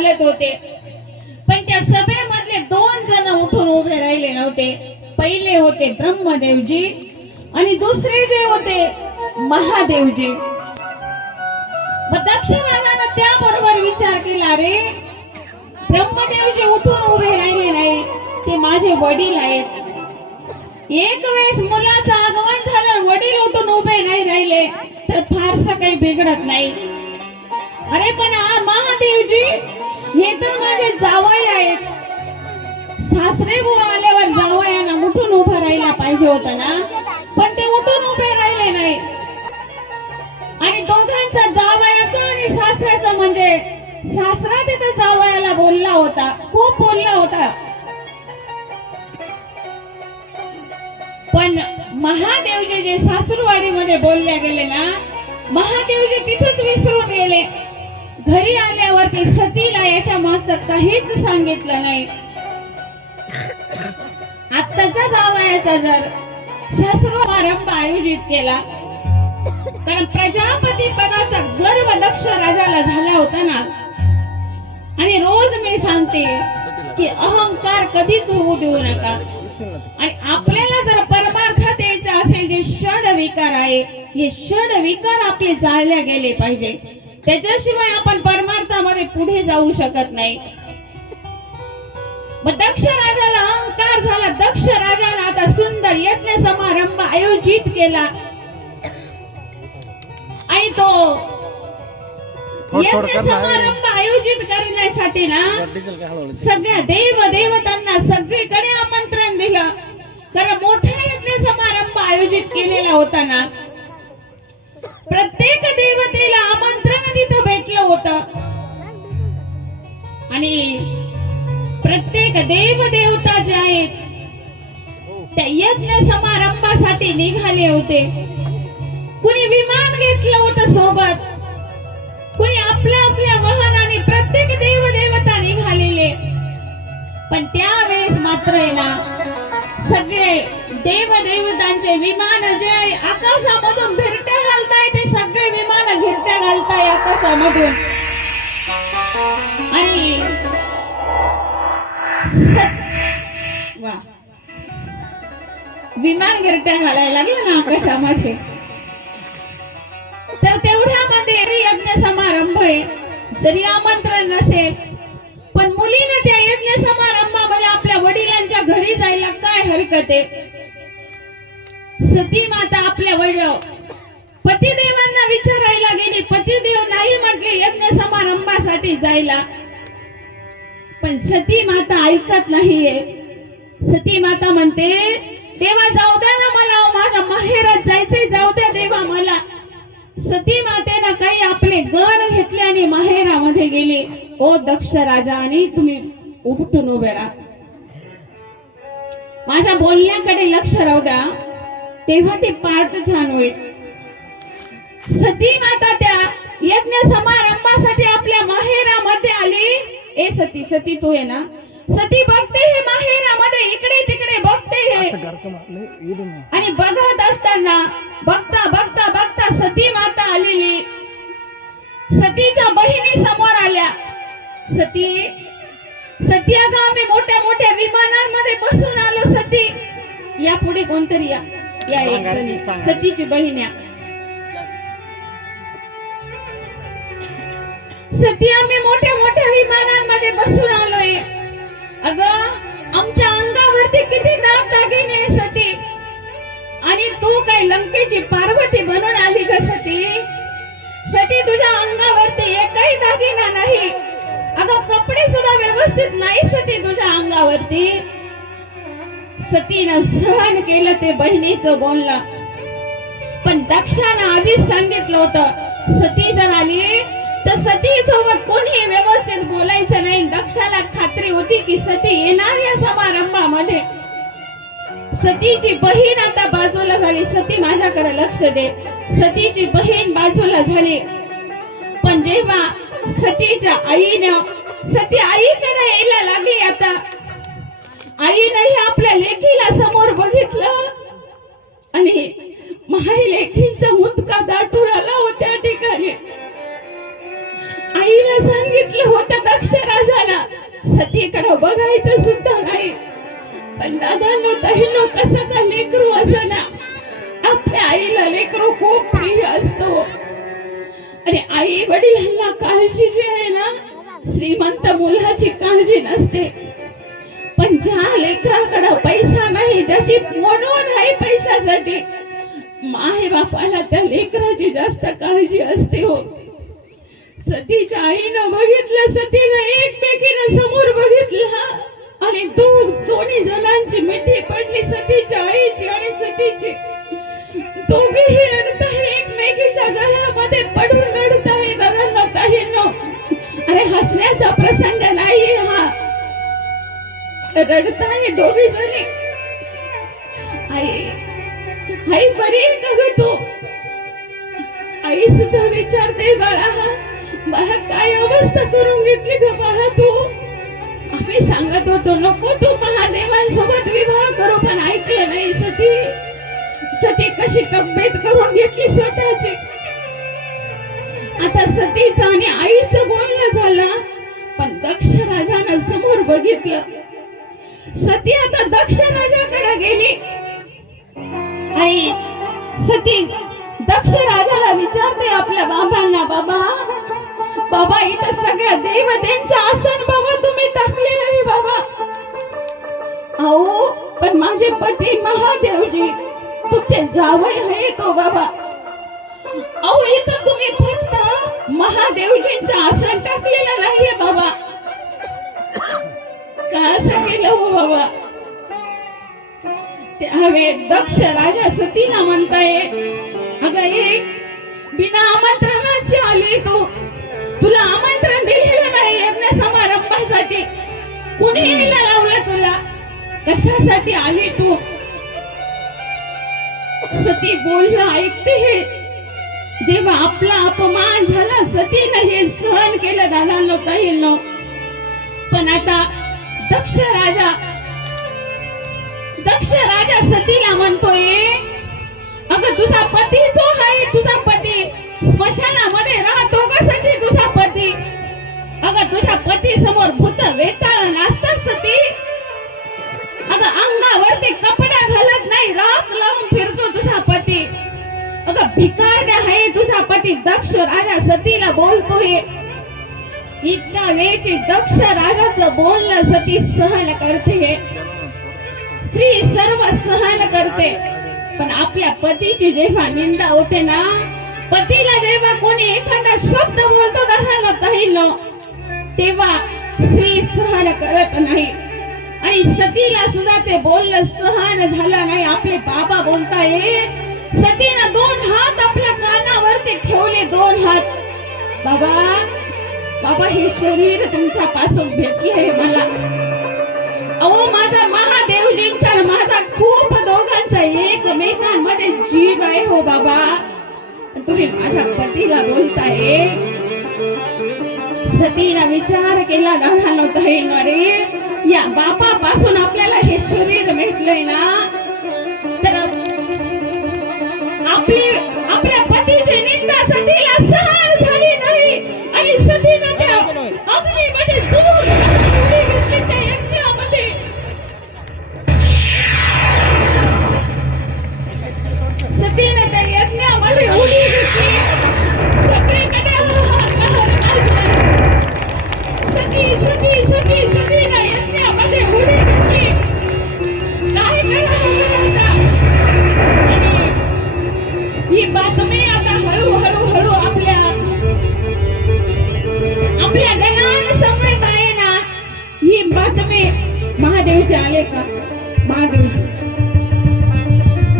घालत होते, पण त्या सभेमधले 2 जण उठून उभे राहिले नव्हते. पहिले होते ब्रह्मदेवजी आणि दुसरे जे होते महादेवजी. दक्ष राजानं त्याबरोबर विचार केला, रे ब्रह्मदेवजी उठून उभे राहिले नाही, ते माझे वडील आहेत. एक वेळेस मुलाचं आगमन झालं, वडील उठून उभे नाही राहिले तर फारसं काही बिघडत नाही. अरे पण महादेवजी हे तर माझे जावई आहेत, सासरे बुवा आल्यावर जावयांना उठून उभं राहायला पाहिजे होतं ना, पण ते उठून उभे राहिले नाही. आणि दोघांचा, जावयाचा आणि सासऱ्याचा, म्हणजे सासरा तिथे जावयाला बोलला होता, खूप बोलला होता. पण महादेवजी जे सासूरवाडीमध्ये बोलल्या गेले ना, महादेवजी तिथेच विसरून गेले. घरी आल्यावरती सतीला याच्या मागचं काहीच सांगितलं नाही. आत्ताच्या जावयाचा जर समारंभ आयोजित केला, कारण प्रजापती पदाचा गर्व दक्ष राजाला झाला होता ना. आणि रोज मी सांगते की अहंकार कधीच होऊ देऊ नका. आणि आपल्याला जर परमार्थात यायचं असेल, जे षड विकार आहे, हे षड विकार आपले जाळले गेले पाहिजे, त्याच्याशिवाय आपण परमार्थामध्ये पुढे जाऊ शकत नाही. मग दक्ष राजाला अहंकार झाला. दक्ष राजाला आता सुंदर यज्ञ समारंभ आयोजित केला आणि तो यज्ञ समारंभ आयोजित करण्यासाठी ना सगळ्या देव देवतांना सगळीकडे आमंत्रण दिलं. कारण मोठा यज्ञ समारंभ आयोजित केलेला होता ना, प्रत्येक देवतेला आमंत्रण तिथं भेटलं होतं. आणि प्रत्येक देव देवता जे आहेत त्या यज्ञ समारंभासाठी निघाले होते. कुणी विमान घेतलं होतं सोबत, कुणी आपल्या आपल्या वाहनाने, प्रत्येक देव देवता निघालेले. पण त्यावेळेस मात्र आहे ना, सगळे देव देवतांचे विमान जे आकाशामधून भिरट्या घालताय, ते सगळे विमान भिरट्या घालताय आकाशामधून. आणि विमान गिरट्या घालायला लागले ना आकाशामध्ये. तर तेवढ्यामध्ये यज्ञ समारंभ आहे, जरी आमंत्रण नसेल, पण मुलीने त्या यज्ञ समारंभामध्ये आपल्या वडिलांच्या घरी जायला काय हरकत आहे. सती माता आपल्या पतिदेवांना विचारायला गेली. पतिदेव नाही म्हटले यज्ञ समारंभासाठी जायला, पण सती माता ऐकत नाहीये. सती माता म्हणते, देवा जाऊ द्या ना मला, माझ्या माहेरात जायचंय, जाऊ द्या देवा मला. सती मातेनं काही आपले गण घेतले आणि माहेरामध्ये गेले. ओ दक्ष राजा, आणि तुम्ही उठून उभे राहा, माझ्या बोलण्याकडे लक्ष राहू द्या, तेव्हा ते पार्ट छान होईल. सती माता त्या यज्ञ समारंभासाठी आपल्या माहेरामध्ये आली. ए सती, सती तू आहे ना. सती बघते हे माहेरामध्ये, इकडे तिकडे बघते हे, आणि बघत असताना बघता बघता बघता सती माता आलेली. सतीच्या बहिणी समोर आल्या. सती, सती अगं आम्ही मोठ्या मोठ्या विमानांमध्ये बसून आलो. सती या पुढे कोणतरी या, या एक सतीची बहीण या. सती आम्ही मोठ्या मोठ्या विमानांमध्ये बसून आलोय. अगं आमच्या अंगावरती किती दागदागिने सती, आणि तू काय लंकेची पार्वती बनून आली का सती. सती तुझ्या अंगावरती एकही दागिना नाही. अगं कपडे सुद्धा व्यवस्थित नाही सती तुझ्या अंगावरती. सतीनं सहन केलं ते बहिणीचं बोलणं, पण दक्षानं आधीच सांगितलं होतं, सती जर आली तर सती सोबत कोणी व्यवस्थित बोलायचं नाही. दक्षाला खात्री होती की सती येणार या समारंभामध्ये. सतीची बहीण आता बाजूला झाली. सती माझ्याकडे लक्ष दे. सतीची बहीण बाजूला झाली. पण जेव्हा सतीच्या आईनं, सती आईकडे यायला लागली, आता आईनंही आपल्या लेकीला समोर बघितलं आणि माई लेकींचा मुतका दाटून आला होत्या ठिकाणी. आईला सांगितलं होतं दक्ष राजाला सतीकडे बघायचं सुद्धा नाही. पण दादांनो ताईंनो, कसं का लेकरू असं ना, आपल्या आईला लेकरू खूप प्रिय असतो. आणि आई वडिलांना काळजी जी आहे ना, श्रीमंत मुलाची काळजी नसते. पण ज्या लेकराकडे पैसा नाही, ज्याची म्हणून आहे पैशासाठी, आई बापाला त्या लेकराची जास्त काळजी असते हो. सतीच्या आईनं बघितलं, सतीनं एकमेकीनं समोर बघितलं आणि दोन्ही जणांची मिठी पडली, सतीच्या आईची आणि सतीची. दोघेही रडत आहे, एकमेकीच्या गळ्यामध्ये पडून रडत आहे. दादांनो ताईंनो, अरे हसण्याचा प्रसंग नाही हा, रडत आहे दोघी जणी. आई आई बरी आहे का ग तू? आई सुद्धा विचारते, बाळा काय अवस्था करून घेतली ग बाळा तू? आम्ही सांगत होतो नको तू महादेवांसोबत विवाह करू, पण ऐकलं नाही. सती कशी तब्येत करून घेतली स्वतःची. आता सतीचं आणि आईचं बोलणं झालं, पण दक्ष राजानं समोर बघितलं. सती आता दक्ष राजाकडे गेली. आई सती दक्ष राजाला विचारते आपल्या बाबांना, बाबा इथं सगळ्या देवतांचं आसन बाबा तुम्ही टाकलेलं आहे बाबा. अहो पण माझे पती महादेवजी तुमचे जावई आहे तो बाबा. अहो इथं तुम्ही फक्त महादेवजींचं आसन टाकलेलं नाहीये बाबा. का असं केलं हो बाबा? त्यावेळी दक्ष राजा सतीला म्हणताय, अगं एक बिना आमंत्रणाची आली तू, तुला आमंत्रण दिलेलं नाही यज्ञ समारंभासाठी. कुणी यायला लावलं तुला? कशासाठी आली तू? सती बोलणं ऐकते हे. जेव्हा आपला अपमान झाला, सतीनं हे सहन केलं दादांनो ताईंनो. पण आता दक्ष राजा सतीला म्हणतोय, अगं तुझा पती जो आहे, तुझा पती स्मशानामध्ये राहतो का सती? तुझा पती, अगं तुझ्या पती समोर भूत वेताळ नाचतात सती. अगं अंगावरती कपडा घालत नाही, राख लावून फिरतो तुझा पती. अगं भिकारड्या आहे तुझा पती. दक्ष राजा सतीला बोलतोय. इतका वेळची दक्ष राजाचं बोलणं सती सहन करते, स्त्री सर्व सहन करते. पण आपल्या पतीची जेव्हा निंदा होते ना, पतीला जेव्हा कोणी एखादा शब्द बोलतो दादांनो ताईंनो, तेव्हा स्त्री सहन करत नाही. आणि सतीला सुद्धा ते बोलणं सहन झालं नाही. आपले बाबा बोलताय, सतीनं 2 हात आपल्या कानावरती ठेवले, 2 हात. बाबा हे शरीर तुमच्या पासून भेटले मला. अहो माझा महादेवजींचा माझा खूप दोघांचा एकमेकांमध्ये जीव आहे हो बाबा. तुम्ही माझ्या पतीला बोलताय. सतीला विचार केला दादांनो ताईंनो, रे या बापापासून आपल्याला हे शरीर भेटलंय ना, तर आपल्या पतीची निंदा सतीला सहन झाली नाही. आणि सतीनं त्या अग्नीमध्ये दूर घेतली त्या यज्ञामध्ये. सतीनं त्या यज्ञामध्ये उडी घेतली. सगळीकडे हाहाकार माजला. सतीनं यज्ञामध्ये उडी घेतली. काय करावं आता? ही बातमी आता हळूहळू आपल्या गणान समजत आहे ना. ही बातमी महादेवजी आले का?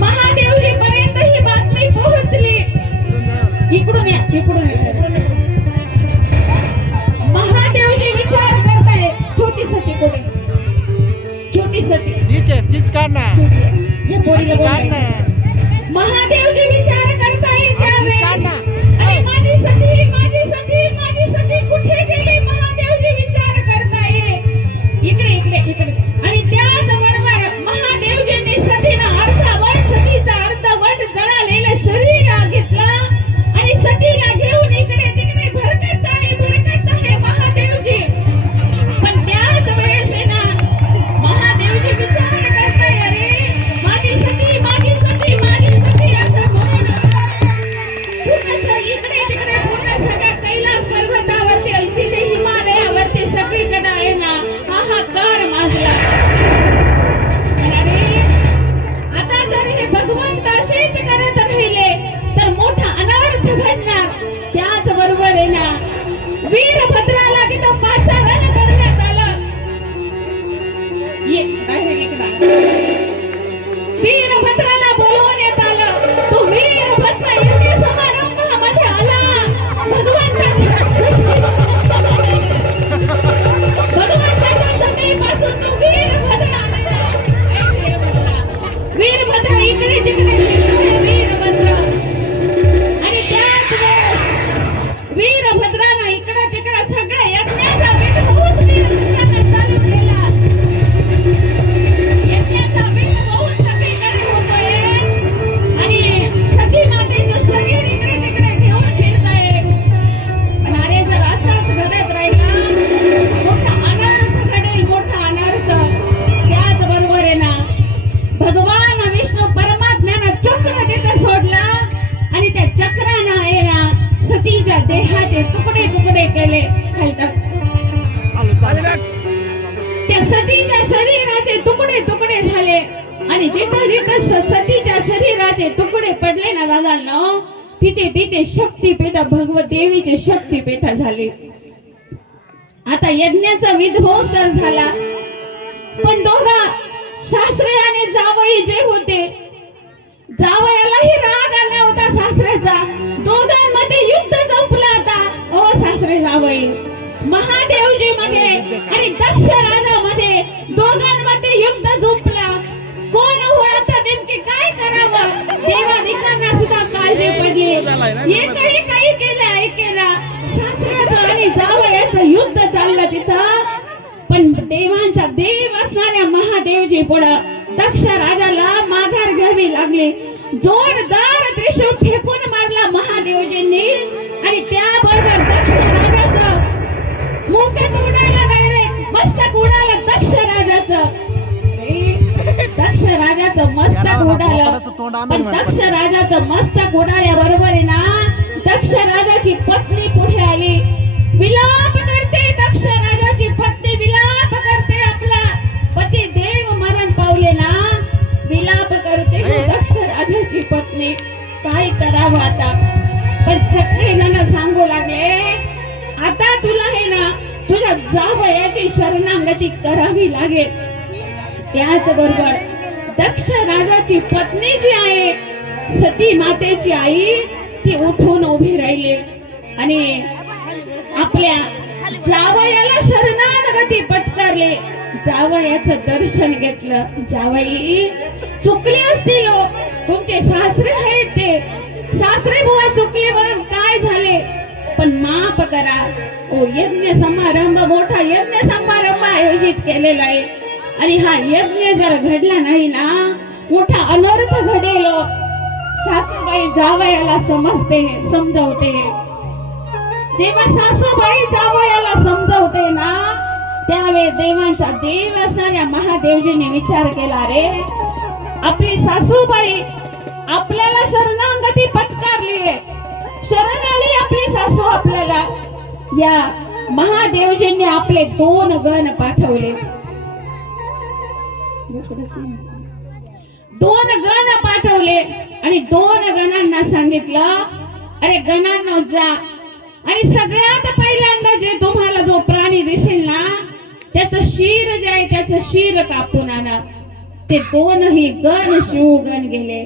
महादेवजी पर्यंत ही बातमी पोहोचली. इकडून या. महादेवजी विचार करताय, छोटी सती कुठे? छोटी सती तीच काढ ना. महादेवजी विचार करताय त्यावेळेस, अरे माझी सती कुठे गेली? महादेवजी विचार करताय. इकडे. आणि त्याच बरोबर महादेवजींनी सतीनं सतीचा अर्धवट जळालेलं शरीर घेतला आणि सतीला घेऊन इकडे तिकडे भरकटत आहे महादेवजी. वीरभद्राला तिथं पाचारण करण्यात आलं. वीरभद्राला बोलवण्यात आलं. तो वीरभद्र येथे समारंभामध्ये आला. भगवंताच्या जमिनीपासून तो वीरभद्र आलेला. वीरभद्र इकडे तिकडे फिरतोय वीरभद्र. आणि त्याच वेळेस वीरभद्रानं इकडं तिकडं सगळ्या यज्ञाचा विध्वंस वीरभद्रानं चालू केला. यज्ञाचा विध्वंस सगळीकडे होतोय आणि सती मातेचं शरीर इकडे तिकडे घेऊन फिरतंय. पण अरे जर असंच घडत राहिला मोठा अनर्थ घडेल, मोठा अनर्थ. त्याच बरोबर आहे ना, भगवान विष्णू परमात्म्यानं चक्र तिथं सोडलं आणि त्या चक्रानं आहे ना सतीच्या देहाचे तुकडे तुकडे केले. त्या सतीच्या शरीराचे तुकडे तुकडे झाले आणि जिथं जिथं सतीच्या शरीराचे तुकडे पडले ना दादांनो, तिथे तिथे शक्तीपीठ, भगवत देवीचे शक्तीपीठ झाले. आता यज्ञाचा विध्वंस तर झाला, पण दोघा सासरे आणि जावई जे होते, जावयालाही राग आला होता सासऱ्याचा. दोघांमध्ये युद्ध संपलं आता. ओ सासरे जावई, महादेवजी मध्ये आणि दक्ष राजा मध्ये दोघांमध्ये युद्ध झुंपला. कोण हो आता नेमके काय करावं? देवादिकांना सुद्धा काळजी पडली. एकही काही केलं ऐकेना. सासऱ्याचं आणि जावयाचं युद्ध चाललं तिथं. पण देवांचा देव असणाऱ्या महादेवजी पुढं दक्ष राजाला माघार घ्यावी लागली. जोरदार त्रिशूळ फेकून मारला महादेवजींनी आणि त्याबरोबर दक्ष राजाचं मुखच उडाला, डायरेक्ट मस्तक उडालं दक्ष राजाचं. दक्ष राजाचं मस्तक उडालं. पण दक्ष राजाचं मस्तक उडाल्याबरोबर आहे ना, दक्ष राजाची पत्नी पुढे आली. विलाप करते दक्ष राजाची पत्नी, विलाप करते. आपला पती देव मरण पावले ना, विलाप करते दक्ष राजाची पत्नी. काय करावं आता? पण सगळे जण सांगू लागले, आता तुला आहे ना तुझ्या जावयाची शरणागती करावी लागेल. त्याच बरोबर दक्ष राजाची पत्नी जी आहे, सती मातेची आई, ती उठून उभी राहिली आणि आपल्या जावयाला शरणागती पत्करले. जावयाचं दर्शन घेतलं. जावई, चुकले असतील हो, तुमचे सासरे आहेत ते, सासरे बुवा चुकले म्हणून काय झाले, पण माफ करा. ओ यज्ञ समारंभ, मोठा यज्ञ समारंभ आयोजित केलेला आहे आणि हा यज्ञ जर घडला नाही ना, मोठा अनर्थ घडेल. सासूबाई जावयाला समजवते. जेव्हा सासूबाई जावयाला समजवते ना, त्यावेळेस देवांचा देव असणाऱ्या महादेवजीने विचार केला, रे आपली सासूबाई आपल्याला शरणागती पत्कारली, शरण आली आपली सासू आपल्याला. या महादेवजींनी आपले 2 गण पाठवले. 2 गण पाठवले आणि 2 गणांना सांगितलं, अरे गणांनो जा आणि सगळ्यात पहिल्यांदा जे तुम्हाला जो प्राणी दिसेल ना, त्याचं शिर जे आहे त्याचं शिर कापून आणा. ते 2ही गण शिवगण गेले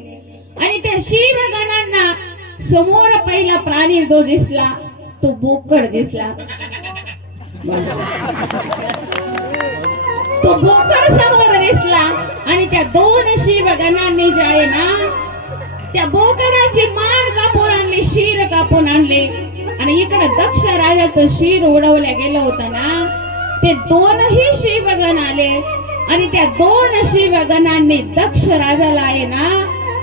आणि त्या शिवगणांना समोर पहिला प्राणी जो दिसला तो बोकड दिसला. तो बोकड समोर दिसला आणि त्या 2 शिवगणांनी जे आहे ना, त्या बोकडाची मान कापून आणली, शिर कापून आणले आणि इकडे दक्ष राजाचं शिर उडवलं गेलं होतं ना, ते 2ही शिवगण आले आणि त्या 2 शिवगणांनी दक्ष राजाला आहे ना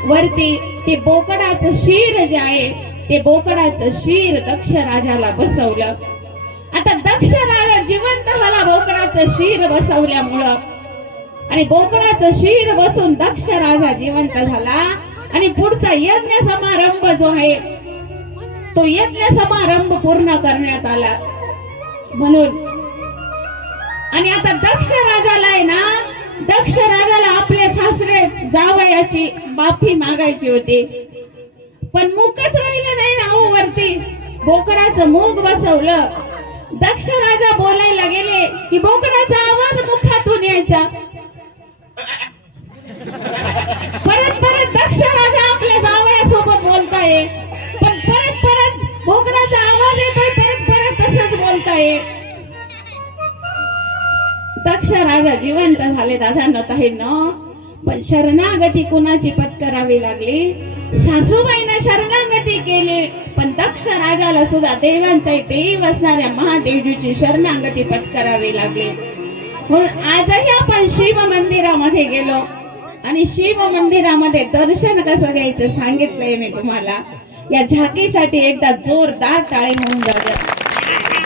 वरती ते बोकडाचं शिर जे आहे, ते बोकडाचं शिर दक्ष राजाला बसवलं. आता दक्ष राजा जिवंत झाला बोकडाचं शिर बसवल्यामुळं आणि बोकडाचं शिर बसून दक्ष राजा जिवंत झाला आणि पुढचा यज्ञ समारंभ जो आहे तो यज्ञ समारंभ पूर्ण करण्यात आला म्हणून. आणि आता दक्ष राजाला आहे ना, दक्ष राजाला आपले सासरे जावयाची माफी मागायची होती, पण मुखच राहिलं नाही ना. वरती बोकडाचं मुख बसवलं दक्ष राजा बोलायला गेले की बोकडाचा आवाज मुखातून यायचा. परत परत दक्ष राजा आपल्या जावयासोबत बोलताय, पण परत परत बोकडाचा आवाज येतोय, परत परत तसंच बोलताय. दक्ष राजा जिवंत झाले दादांनो ताईंनो, पण शरणागती कुणाची पत्करावी लागली? सासूबाईंना शरणागती केली, पण दक्ष राजाला सुद्धा देवांचा देव असणाऱ्या महादेवजीची शरणागती पत्करावी लागली. म्हणून आजही आपण शिव मंदिरामध्ये गेलो आणि शिव मंदिरामध्ये दर्शन कसं घ्यायचं सांगितलंय मी तुम्हाला. या झाकीसाठी एकदा जोरदार टाळी होऊन जाऊ.